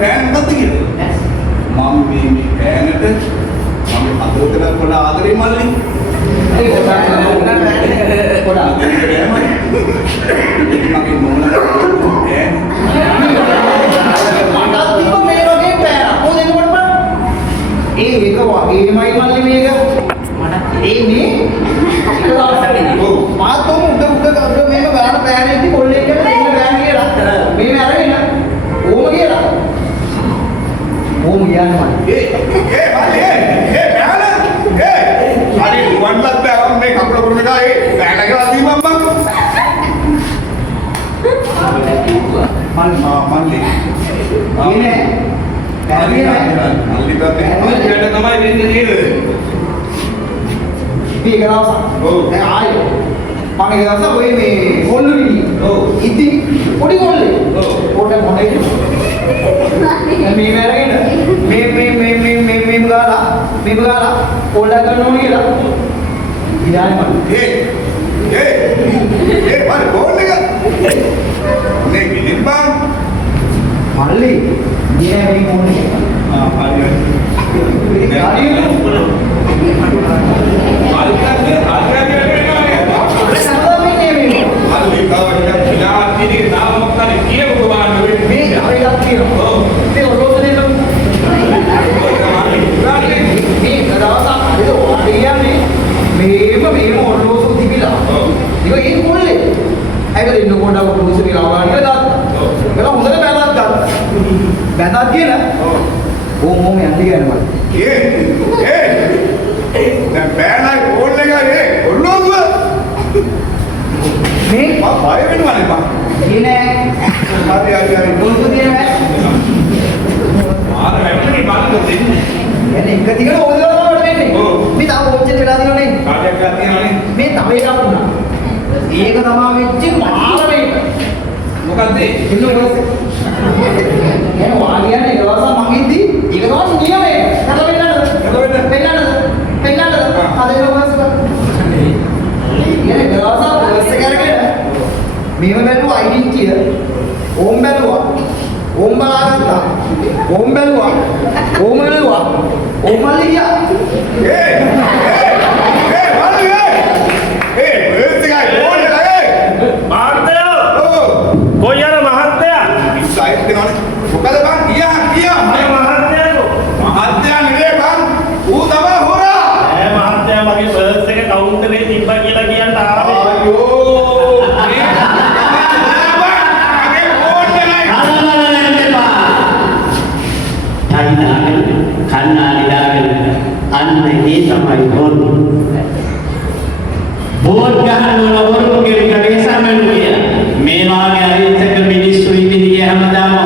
පෑන මොකද්ද කියලා? මම මේ පෑනට මම හදවතට පොඩ ආදරේ මල්ලි. ඒක පොඩ ආදරේ මල්ලි. මගේ නෝනා පෑන. මටත් තිබ්බ මේ වගේ පෑන. කොහෙද එනකොට බලන්න. ඒක වගේමයි මල්ලි මේක. ඒ මේ ඔව් මාතෝ උඩ මේක බාන පෑනෙද්දි කොල්ලෙක් කියලා ඉන්න බෑන කියලා. මේ අරගෙන ඕම කියලා. ඕම කියන්නේ මල්ලි. මල්ලි පෑන. හරි වන්ලත් බෑවම් මේ කකුල පුරනකා පෑන කියලා දීමම් මං. මල්ලි ඉන්නේ මල්ලි තමයි වෙන්නේ නේද? මේක දවසක්. ඔව්. දැන් ආයෙ. මම ඒ දවසක් ඔය මේ කොල්ලු විදි. ඔව්. ඉතින් පොඩි කොල්ලේ. ඔව්. පොඩ මොනේ මේ මැරගෙන මේ ගාලා පොඩ්ඩක් ගන්න ඕනේ කියලා. ඉතින් මම මල්ලි බෝල් එක මේ ගිලින් බං මල්ලි මේ මොනේ හරි බැඳක් කියලා ඕම් යන්නේ කියන්නේ මල්ලි දැන් බෑනයි බෝල් එකයි ඔල්ලෝව මේ බය වෙනවනේ බං ඉන්නේ හරි මොකද කියන්නේ මාර වැටෙන්නේ බලන්න දෙන්නේ එනේ එක දිගට ඕදලා තමයි වෙන්නේ මේ තාම ඔච්චර වෙලා දිනවනේ කාර්යයක් ගන්න තියෙනවනේ මේ තව එකක් වුණා ඒක තමයි වෙච්ච මාර මේක මොකද්ද එන්න ඔයස් එන වාලියනේ ඒ දවස් මං ඉද්දි ඒක තමයි නියමය කරලා පෙන්නන්නද අද ඒ ඔයස් ඉන්නේ දවස් ඔයස් කරගෙන මේව බැලුවා ඩෙන්ටිය ඕම් බැලුවා ඕම් බලාගත්තා ඕම් බැලුවා ඕම් බැලුවා ඕම් මල්ලි ගියා Board gahano na orang mungkin kami sa manuya. May mga arit sa minisro hindi hamadaw